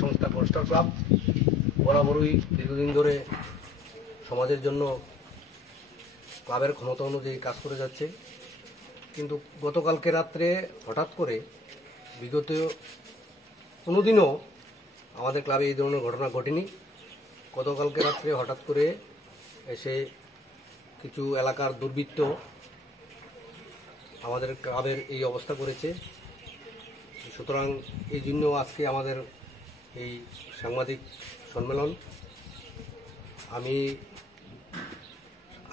সংস্থা গোল্ডস্টার ক্লাব বরাবরই দীর্ঘদিন ধরে সমাজের জন্য ক্লাবের ক্ষমতা অনুযায়ী কাজ করে যাচ্ছে। কিন্তু গতকালকে রাত্রে হঠাৎ করে বিগত কোনোদিনও আমাদের ক্লাবে এই ধরনের ঘটনা ঘটেনি। গতকালকে রাত্রে হঠাৎ করে এসে কিছু এলাকার দুর্বৃত্ত আমাদের ক্লাবের এই অবস্থা করেছে। সুতরাং এই জন্য আজকে আমাদের এই সাংবাদিক সম্মেলন। আমি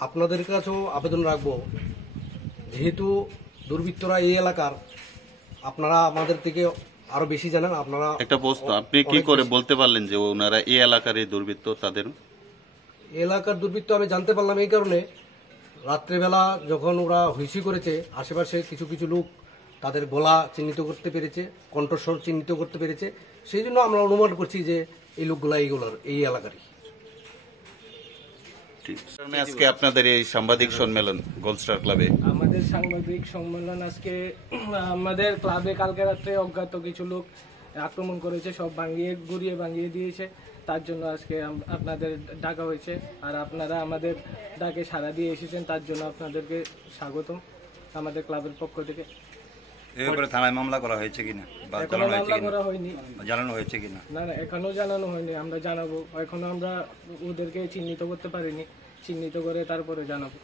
আপনাদের কাছেও আবেদন রাখব, যেহেতু দুর্বৃত্তরা এই এলাকার, আপনারা আমাদের থেকে আরো বেশি জানেন। আপনারা একটা প্রশ্ন, আপনি কি করে বলতে পারলেন যে ওনারা এই এলাকার এই দুর্বৃত্ত? তাদের এলাকার দুর্বৃত্ত আমি জানতে পারলাম এই কারণে, রাত্রেবেলা যখন ওরা হুইসি করেছে, আশেপাশে কিছু কিছু লোক তাদের গলা চিহ্নিত করতে পেরেছে, কণ্ঠস্বর চিহ্নিত করতে পেরেছে। সেই জন্য আমরা অনুমান করছি যে এই লোকগুলা এই এলাকারই। আজকে আপনাদের এই সাংবাদিক সম্মেলন গোল্ডস্টার ক্লাবে, আমাদের সাংবাদিক সম্মেলন আজকে আমাদের ক্লাবে কালকে রাত্রে অজ্ঞাত কিছু লোক আক্রমণ করেছে, সব ঘুরিয়ে ভাঙিয়ে দিয়েছে। তার জন্য আজকে আপনাদের ডাকা হয়েছে, আর আপনারা আমাদের ডাকে সাড়া দিয়ে এসেছেন, তার জন্য আপনাদেরকে স্বাগতম আমাদের ক্লাবের পক্ষ থেকে। এই ব্যাপারে থানায় মামলা করা হয়েছে কিনা বা মামলা করা হয়নি, জানানো হয়েছে কিনা? না না, এখনো জানানো হয়নি। আমরা জানাবো, এখনো আমরা ওদেরকে চিহ্নিত করতে পারিনি, চিহ্নিত করে তারপরে জানাবো।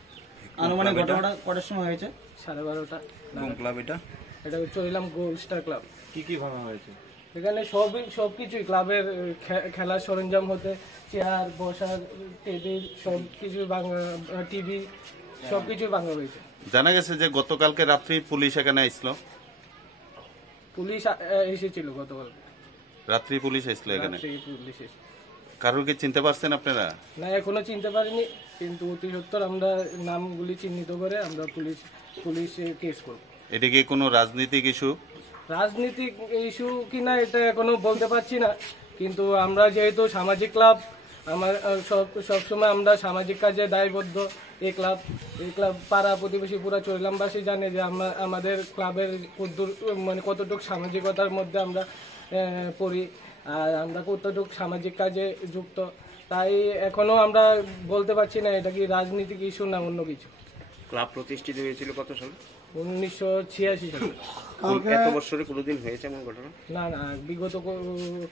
আনুমানিক ঘটনাটা কটার সময় হয়েছে? 12:30। কোন ক্লাব এটা? এটা চললাম গোল্ডস্টার ক্লাব। কি কি ভাঙা হয়েছে? এখানে সবকিছুই ক্লাবের খেলার সরঞ্জাম হতে চেয়ার, বসার, টেবিল সবকিছু ভাঙা, টিভি সবকিছু ভাঙা হয়েছে। জানা গেছে যে গতকালকে রাত্রি পুলিশ এখানে আসলো। পুলিশ এসেছিল গতকাল রাত্রি পুলিশ আসলো এখানে। পুলিশ এসে কারোর কি চিনতে পারছেন আপনারা? না, এখনো চিনতে পারিনি, কিন্তু অতি সত্বর আমরা নামগুলি চিহ্নিত করে আমরা পুলিশে কেস করব। এটা কি কোনো রাজনৈতিক ইস্যু? রাজনীতিক ইস্যু কিনা এটা এখনো বলতে পারছি না, কিন্তু আমরা যেহেতু সামাজিক ক্লাব, আমার সবসময় আমরা সামাজিক কাজে দায়বদ্ধ। এই ক্লাব পাড়া প্রতিবেশী পুরা চৈলামবাসী জানে যে আমাদের ক্লাবের কতটুকু সামাজিকতার মধ্যে আমরা পড়ি, আর আমরা কতটুকু সামাজিক কাজে যুক্ত। তাই এখনো আমরা বলতে পারছি না এটা কি রাজনীতিক ইস্যু না অন্য কিছু। ক্লাব প্রতিষ্ঠিত হয়েছিল কত সালে? 1986 সালে। এত বছরে কোনোদিন হয়েছে এমন ঘটনা? না না, বিগত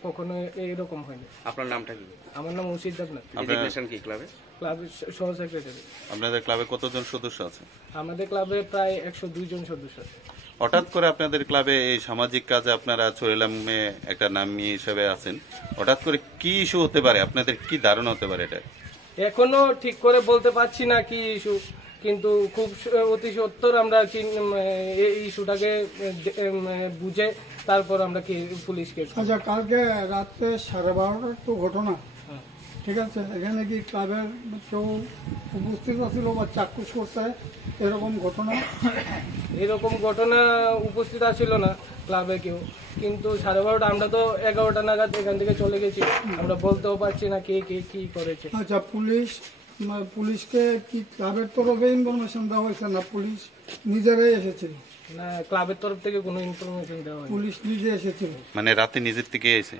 কখনো এরকম হয়নি। আপনার নামটা কি? আমার নাম মুর্শিদ দেবনাথ। ডেজিগনেশন কি ক্লাবে? ক্লাবের সহ সেক্রেটারি। আপনাদের ক্লাবে কতজন সদস্য আছে? আমাদের ক্লাবে প্রায় 102 জন সদস্য আছে। হঠাৎ করে আপনাদের ক্লাবে এই সামাজিক কাজে আপনারা চরিলামে একটা নামী হিসেবে আছেন, হঠাৎ করে কি ইস্যু হতে পারে? আপনাদের কি ধারণা হতে পারে এটা? এখনো ঠিক করে বলতে পারছি না কি ইস্যু, কিন্তু খুব অতি সত্বর আমরা এই ইস্যুটাকে বুঝে তারপর আমরা পুলিশকে। আচ্ছা, কালকে রাত্রে 12:30 তো ঘটনা, ঠিক আছে, এখানে কি ক্লাবের কেউ উপস্থিত ছিল বা চাক্ষুষ করছে এরকম ঘটনা? এরকম ঘটনা উপস্থিত ছিল না ক্লাবে কেউ, কিন্তু 12:30 আমরা তো 11টা নাগাদ এখান থেকে চলে গেছি, আমরা বলতেও পারছি না কে কে কি করেছে। আচ্ছা, পুলিশকে কি ক্লাবের তরফে ইনফরমেশন দেওয়া হয়েছে না পুলিশ নিজেরাই এসেছিল? না, ক্লাবের তরফ থেকে কোনো ইনফরমেশন দেওয়া হয়নি। পুলিশ নিজে এসেছিল, মানে রাতে নিজের থেকে এসে